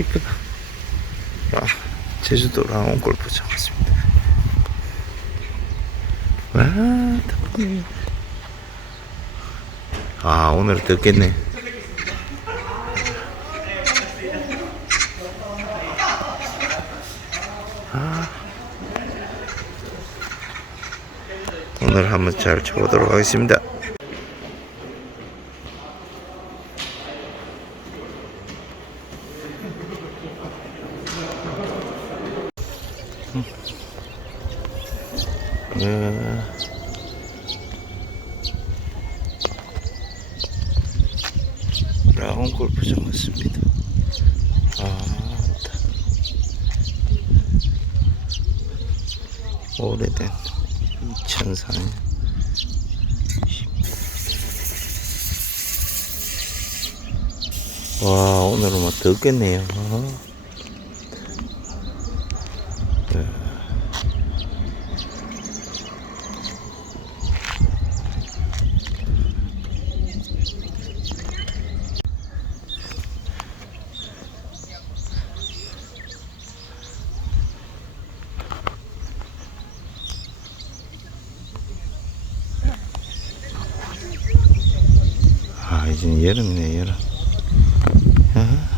아, 이쁘다. 아, 제주도 라온 골프장 왔습니다. 와, 덥네. 아, 오늘 덥겠네. 아. 오늘 한번 잘 쳐보도록 하겠습니다. 네. 라운 골프장 왔습니다. 아. 오래된 2004년. 와, 오늘은 뭐 덥겠네요. 아, 이제 여름이네, 여름. 아.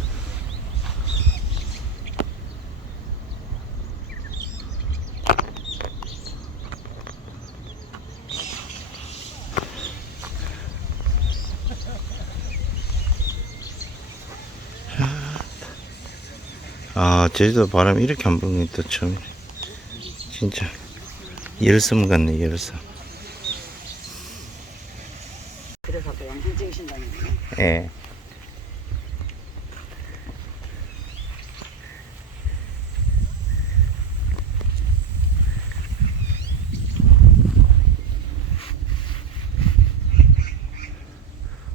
아, 제주도 바람 이렇게 안 부는 게또 처음이네. 진짜. 열섬 같네, 열섬. 그래서 또 영상 찍으신다는 거 예.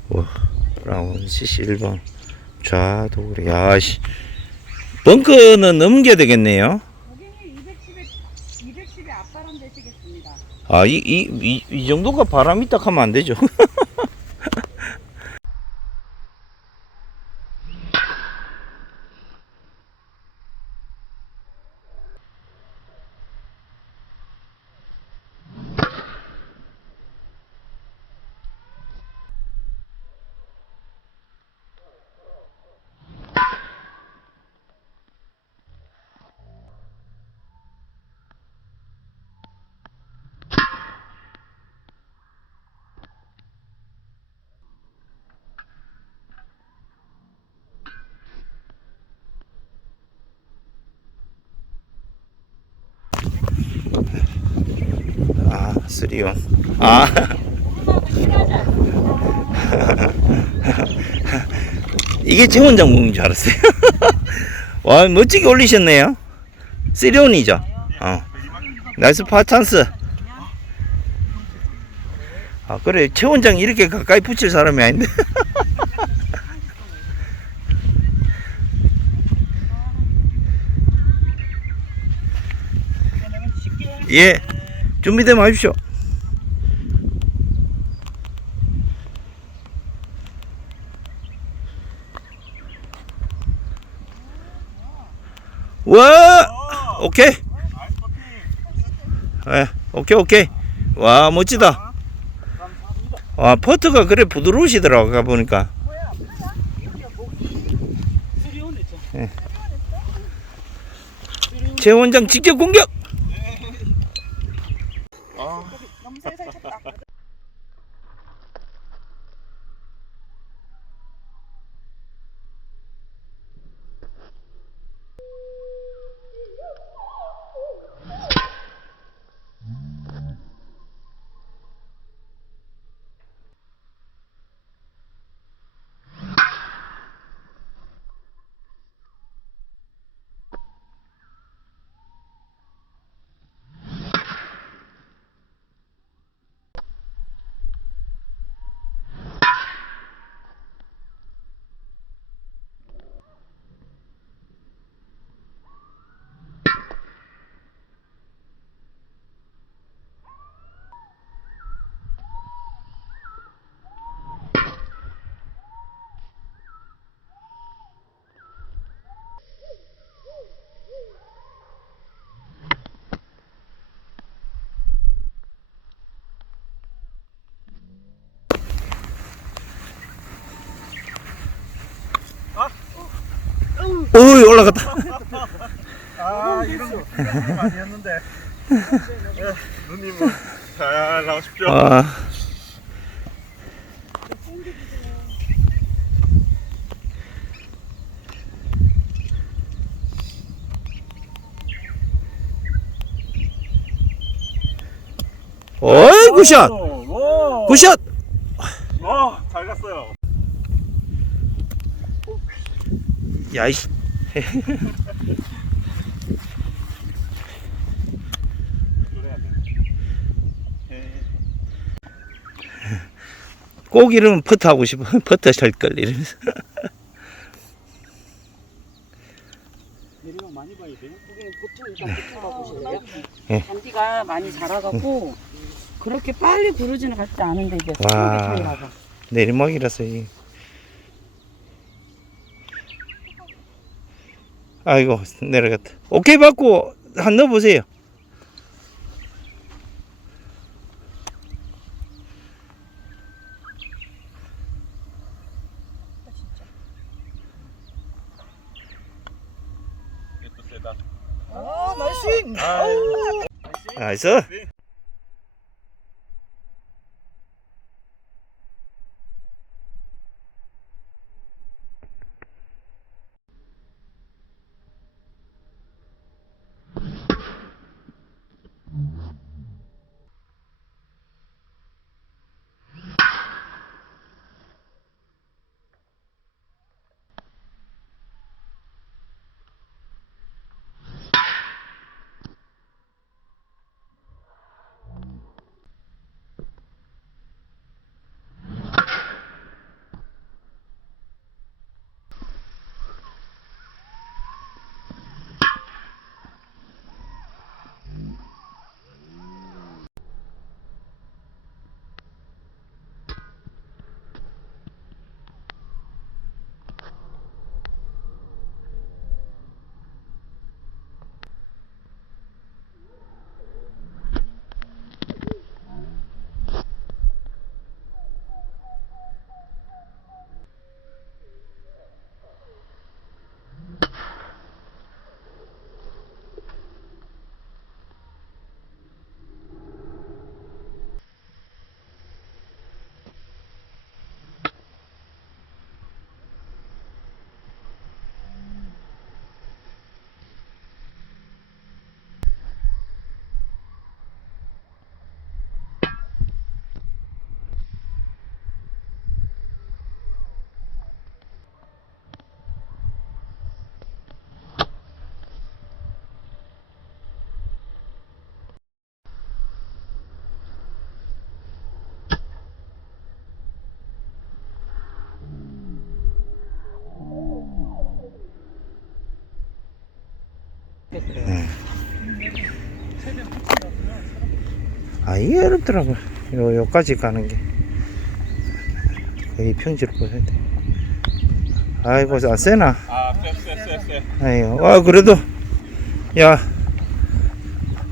와, 라운 CC 1번 좌도그래. 야, 씨. 벙커는 넘겨야 되겠네요. 고객님 210에 210에 앞바람 되시겠습니다. 아, 이, 이, 이, 이 정도가 바람이 딱 하면 안 되죠. 아, 쓰리온. 아. 이게 최 원장 몸인 줄 알았어요. 와, 멋지게 올리셨네요. 쓰리온이죠. 어. 나이스 파 찬스. 아, 그래. 최 원장 이렇게 가까이 붙일 사람이 아닌데. 예. 준비되면 하십시오. 와! 오케이. 예, 오케이, 오케이. 와, 멋지다. 와, 퍼트가 그래 부드러우시더라고, 아까 보니까. 예. 직접 공격! 어이 올라갔다. 아 이런 거 많이 했는데 예, 누님은 잘 나오십시오 아, 어이 굿샷, 와, 굿샷. 와, 잘 갔어요 야이씨. 꼭 이러면 퍼트 하고 싶어. 퍼트 찰걸 이러면서. 내리막 많이 봐야 돼요? 이게 보통 일단 보통 가보실래요? 예. 잔디가 많이 자라갖고 그렇게 빨리 구르지는 같지 않은데 이게 와. 내리막이라서 이. 아이고 내려갔다. 오케이 받고 한 넣어보세요. 아. 아, 나이스. 아 이게 어렵더라고. 요 요까지 가는 게 거의 평지로 보여야 돼. 아이고 안 세나. 아, 쎄쎄쎄쎄 아이고 아 그래도 야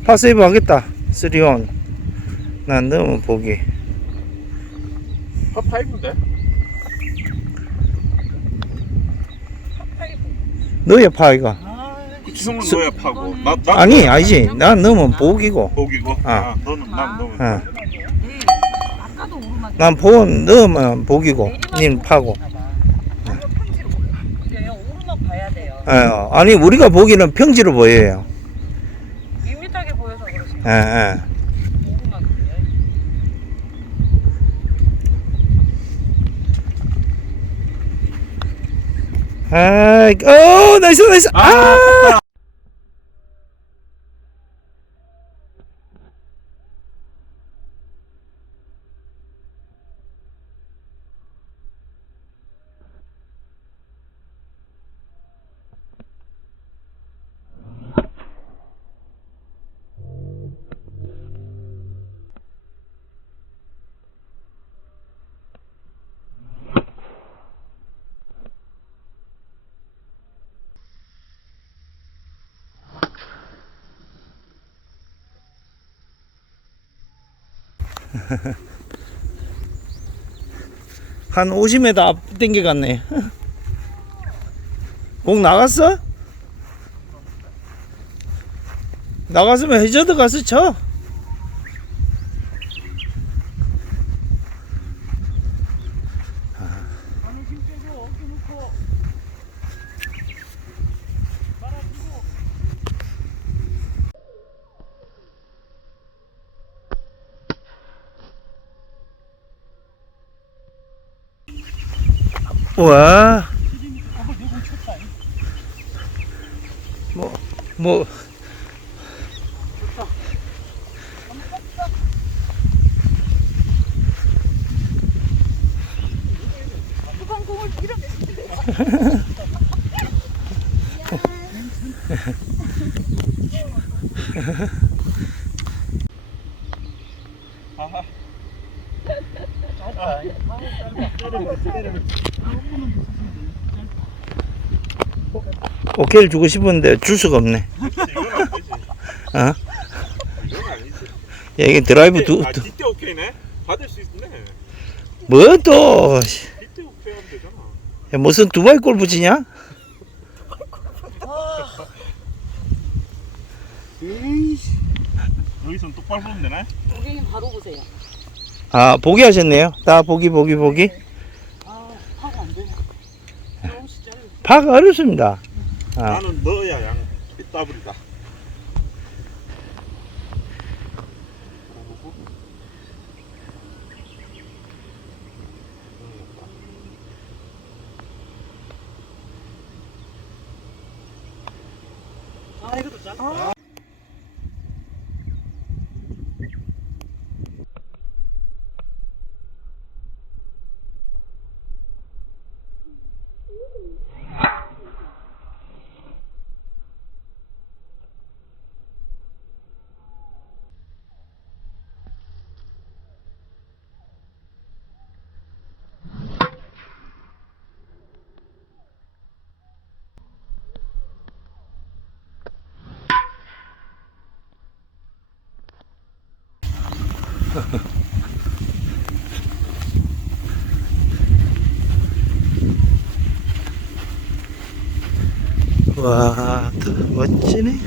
파세이브 하겠다. 쓰리온. 난 너무 보기. 팝파이브인데? 너야 파이가. 지성은 너야 파고 나, 나 아니 아니지. 난 너무 보기고. 보기고 아. 아, 너는 난 너는 어. 아까도 오르막. 난본 너만 보기고. 님 파고. 그래요. 오르막 봐야 돼요. 어, 아니 우리가 보기는 평지로 보여요. 밋밋하게 보여서 그러지. 예, 예. 오르막이에요. 아, 어, 나이스, 나이스. 아, 한 50m 앞 땡겨 갔네. 공 나갔어? 나갔으면 해저드 가서 쳐. 와. 뭐, 뭐. 오케이를 주고 싶었는데 줄 수가 없네. 어? 야, 이게 드라이브 두, 아 두 뒷대 오케이네 받을 수 있네 뭐 또, 씨. 뒷대 오케이 하면 되잖아 야, 무슨 두바이 골 붙이냐? 여기선 똑바로 보면 되나? 고객님 바로 보세요. 아, 보기 하셨네요. 다 보기, 보기, 보기. 아, 파가 안 되네. 너무 진짜. 파가 어렵습니다. 아. 나는 너야 양 이따블이다 아, 이것도 짠. 와, 멋지네.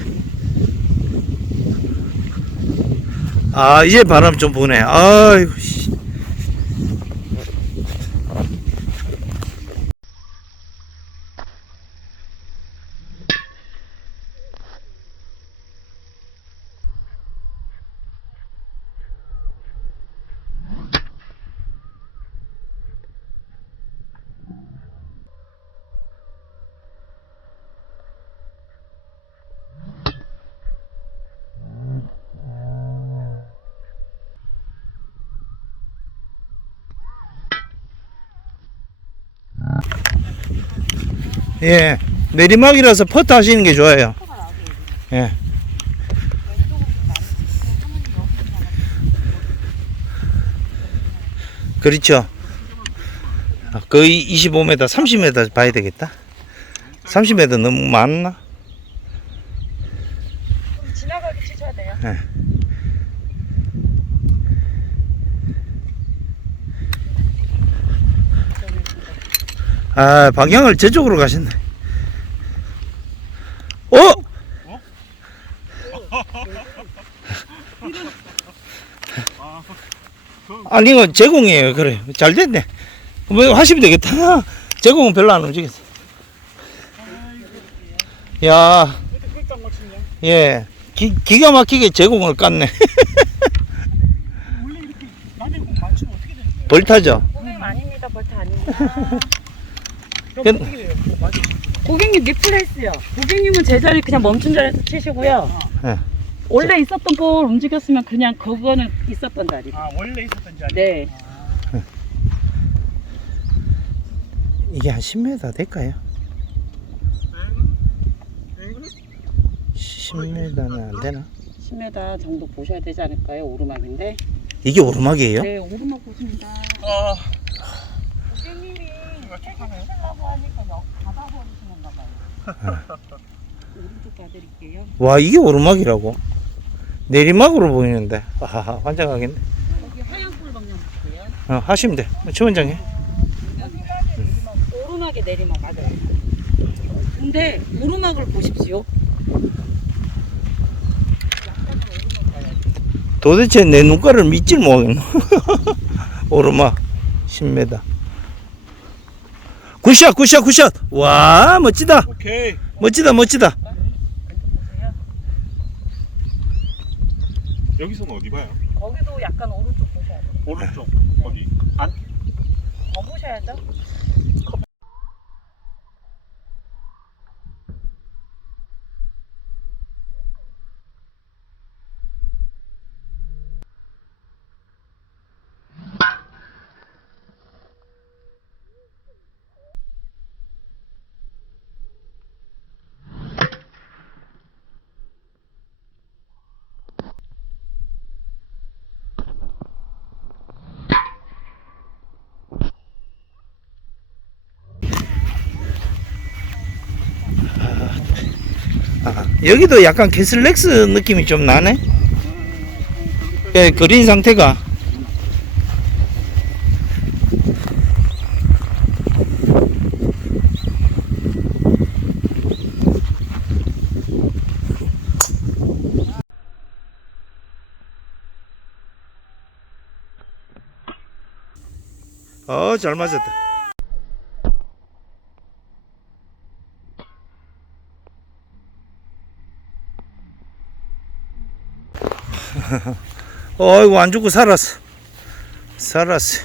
아, 이제 바람 좀 부네. 아이고, 씨. 예. 내리막이라서 퍼트 하시는 게 좋아요. 예. 그렇죠. 아, 거의 25m, 30m 봐야 되겠다. 30m 너무 많나? 지나가게 치셔야 돼요. 아, 방향을 저쪽으로 가셨네. 어? 아니, 이거 제공이에요. 그래. 잘 됐네. 뭐 하시면 되겠다. 제공은 별로 안 움직였어. 야, 예. 기, 기가 막히게 제공을 깠네. 벌타죠? 고객님 아닙니다. 벌타 아닙니다. 그- 고객님 리플레이스요. 고객님은 제자리 그냥 멈춘 자리에서 치시고요. 네. 원래 있었던 볼 움직였으면 그냥 그거는 있었던 자리. 아 원래 있었던 자리. 네. 이게 한 10m 될까요? 10m는 안 되나? 10m 정도 보셔야 되지 않을까요? 오르막인데. 이게 오르막이에요? 네, 오르막 보십니다. 아 와 이게 오르막이라고? 내리막으로 보이는데 아 환장하겠네 여기 하얀 볼 방향 볼게요. 어, 하시면 돼 최원장님 오르막에 내리막 맞아요. 근데 오르막을 보십시오. 도대체 내 눈가를 믿질 못하겠노. 오르막 10m. 굿샷, 굿샷, 굿샷. 와, 멋지다. 오케이. 멋지다, 멋지다. 여기서는 어디 봐요? 거기도 약간 오른쪽 보셔야 돼요. 오른쪽. 어디? 안? 더 보셔야죠. 아, 여기도 약간 캐슬렉스 느낌이 좀 나네. 예, 그린 상태가. 어, 잘 맞았다. 어이구 안 죽고 살았어. 살았어.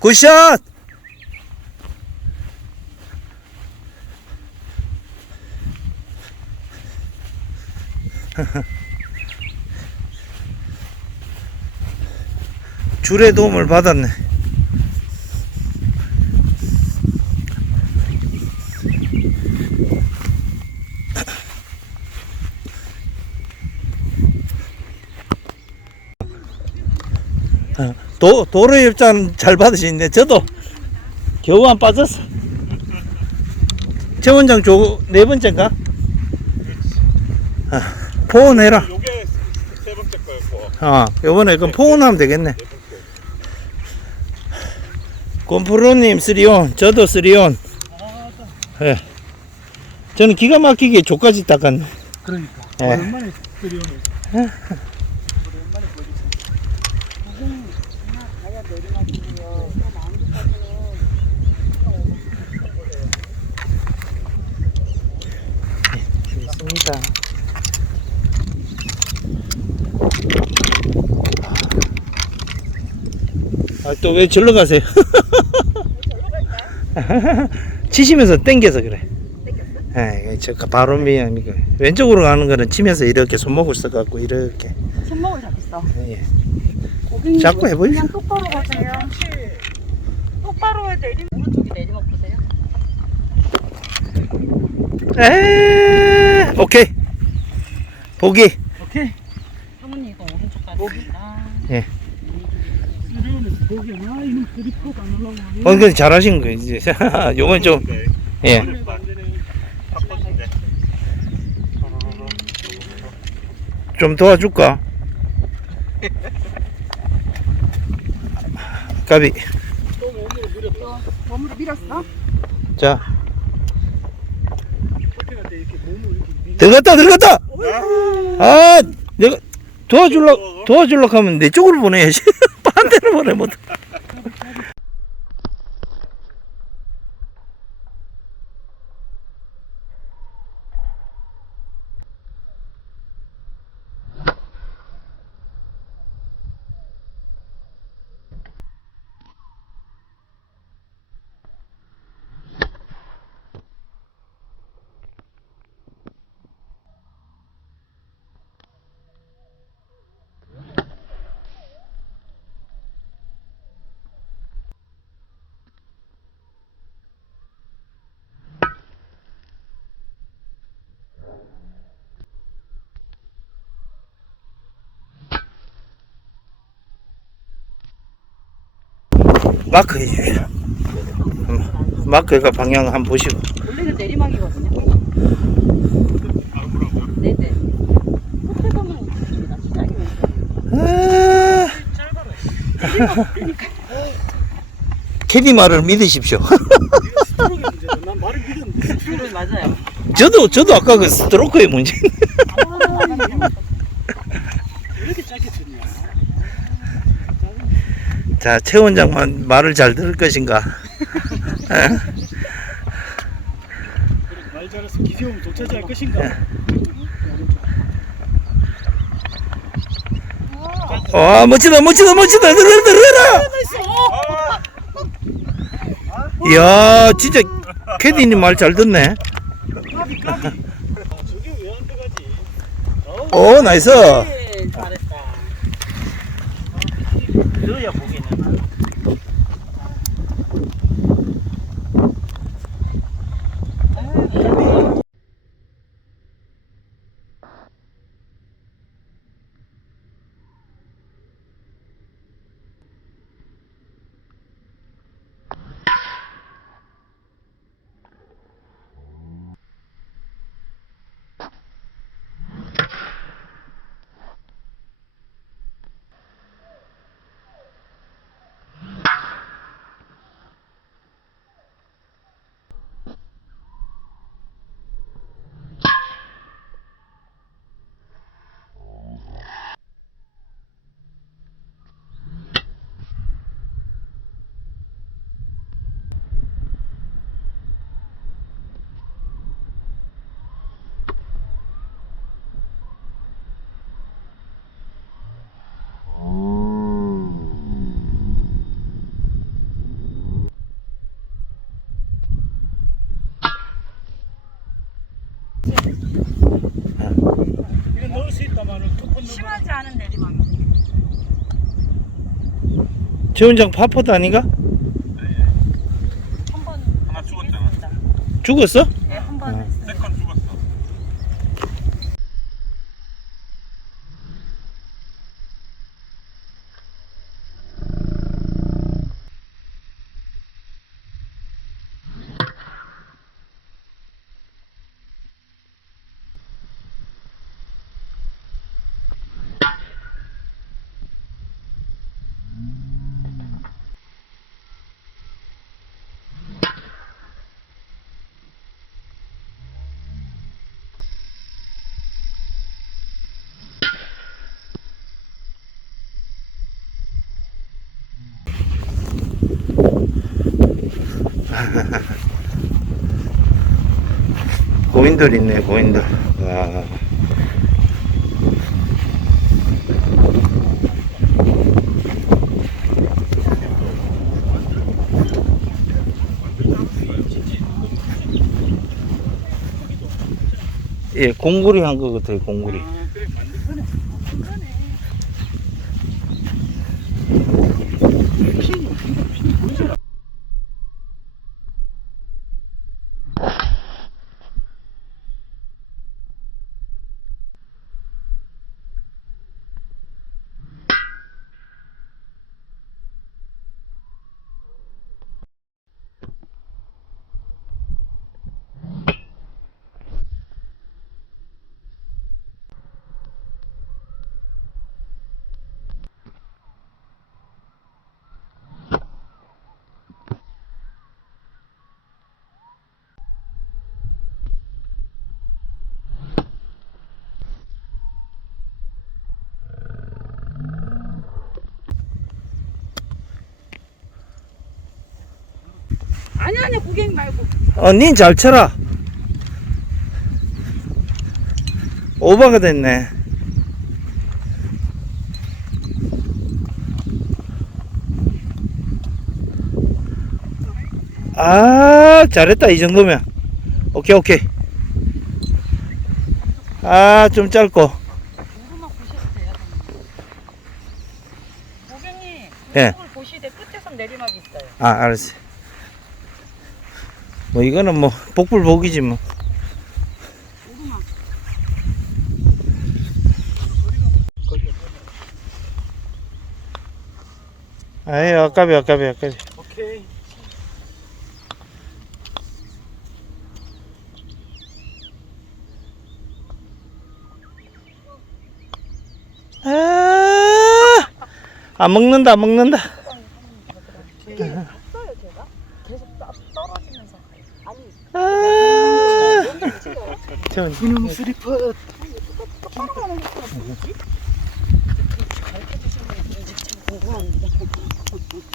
굿샷! 줄의 도움을 받았네 도, 도로 입장 잘 받으시는데 저도 겨우 안 빠졌어 최 원장 조, 네 번째인가? 아, 포온해라 요게 세 번째 거였고. 아, 요번에 그럼 포온하면 되겠네 네 번째. 곰프로님 쓰리온 저도 쓰리온 예. 저는 기가 막히게 조까지 닦았네 그러니까. 예. 들이오네. 가야 내리막이고요. 있습니다 아, 또 왜 절로 가세요? 치시면서 땡겨서 그래. 예, 저 바로 미안합니다. 왼쪽으로 가는 거는 치면서 이렇게 손목을 써갖고 이렇게. 손목을 잡겠어. 예. 고객님 자꾸 해보이죠. 그냥 똑바로 가세요. 똑바로 해 내리 오른쪽이 내리막 보세요. 에, 오케이. 보기. 올라오네. 어, 그 잘하신 거 이제. 요건 좀 예. 좀 도와줄까? 까비. 자. 들어갔다, 들어갔다. 아, 내가 도와줄라 도와줄라 하면 내 쪽으로 보내야지. 반대로 보내 못. 마크 해주시오. 음, 마크가 방향 한번 보시고. 원래는 내리막이거든요. 네네. 시작이면. 아, 캐디 말을 믿으십시오. 스트로크 문제 그래 맞아요. 저도 저도 아까 그 스트로크의 문제. 왜 이렇게 짧게 쳤냐? 자, 최 원 장만 말을 잘 들을 것인가? 말 잘해서 기세움 도차지할 것인가? 와, 멋지다, 멋지다, 멋지다. 들어라, 들어라. 이야, 진짜 캐디님 말 잘 듣네. 오, 나이스. 네, 잘했다. 넣어야 보기 최 원장 파포드 아닌가? 한번 하나 죽었잖아. 죽었어? 고인들 있네, 고인들. 와. 예, 공구리 한 거 같아요, 공구리. 아, 그래 만든 거네. 아니 아니 고객 말고. 어, 닌잘 쳐라. 오버가 됐네. 아, 잘했다, 이 정도면. 오케이, 오케이. 아, 좀 짧고. 고객님, 예. 보시되 끝에선 내리막이 있어요. 아, 알았어. 뭐, 이거는 뭐, 복불복이지, 뭐. 아이, 아까비, 아까비, 아까비. 오케이. 아, 안 먹는다, 안 먹는다. 했어요 제가? 계속 떠- 떨어지면서. 아니 아, 아, 태훈. 이놈 슬리퍼.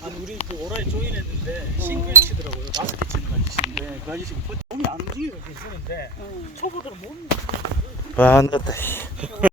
아니 우리 그 오라이 조인했는데 싱글 치더라고요. 개 치는 아저씨인데 그 아저씨가 몸이 안 움직여요 괜찮은데 초보들은 몸이 와, 넣었다. 씨.